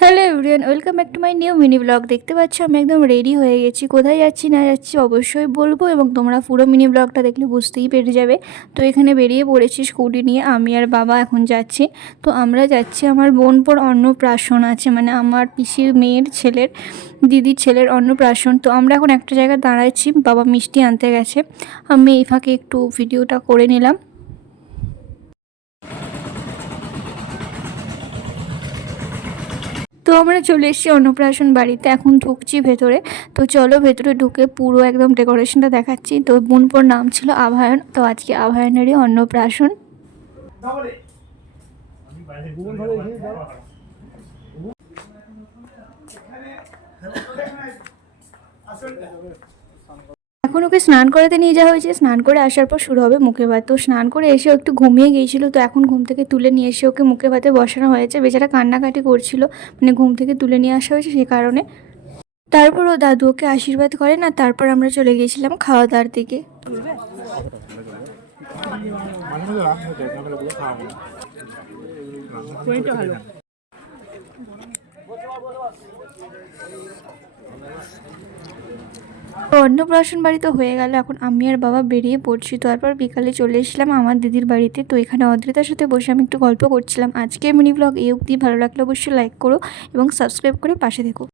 Hello everyone, welcome back to my new mini blog. দেখতে পাচ্ছ আমি একদম রেডি হয়ে গেছি। কোথায় যাচ্ছি না যাচ্ছি অবশ্যই বলবো এবং তোমরা পুরো মিনি ব্লগটা দেখলে বুঝতেই পেরে যাবে। তো এখানে বেরিয়ে পড়েছি স্কুটি নিয়ে, আমি আর বাবা এখন যাচ্ছি। তো আমরা যাচ্ছি, আমার বোনপোর অন্নপ্রাশন আছে, মানে আমার পিসির মেয়ের ছেলের দিদির ছেলের অন্নপ্রাশন। তো আমরা এখন একটা জায়গায় দাঁড়াচ্ছি, বাবা মিষ্টি আনতে গেছে, আমি এই ফাঁকে একটু ভিডিওটা করে নিলাম। তো আমরা চলে এসেছি অন্নপ্রাশন বাড়িতে, এখন ঢুকছি ভেতরে। তো চলো ভেতরে ঢুকে পুরো একদম ডেকোরেশনটা দেখাচ্ছি। তো বোনপোর নাম ছিল আভায়ন, তো আজকে আভায়নেরই অন্নপ্রাশন। এখন ওকে স্নান করাতে নিয়ে যাওয়া হয়েছে, স্নান করে আসার পর শুরু হবে মুখে ভাত। তো স্নান করে এসে একটু ঘুমিয়ে গিয়েছিল, তো এখন ঘুম থেকে তুলে নিয়ে এসে ওকে মুখে ভাতে বসানো হয়েছে। বেচারা কান্নাকাটি করছিল, মানে ঘুম থেকে তুলে নিয়ে আসা হয়েছে সে কারণে। তারপর ও দাদু ওকে আশীর্বাদ করেন, আর তারপর আমরা চলে গিয়েছিলাম খাওয়া দাওয়ার দিকে। তো অন্নপ্রাশন বাড়ি তো হয়ে গেল, এখন আমি আর বাবা বেরিয়ে পড়ছি। তারপর বিকালে চলে এসেছিলাম আমার দিদির বাড়িতে। তো এখানে অদ্রিতার সাথে বসে আমি একটু গল্প করছিলাম। আজকের মিনি ব্লগ এই অবধি, ভালো লাগলে অবশ্যই লাইক করো এবং সাবস্ক্রাইব করে পাশে থেকো।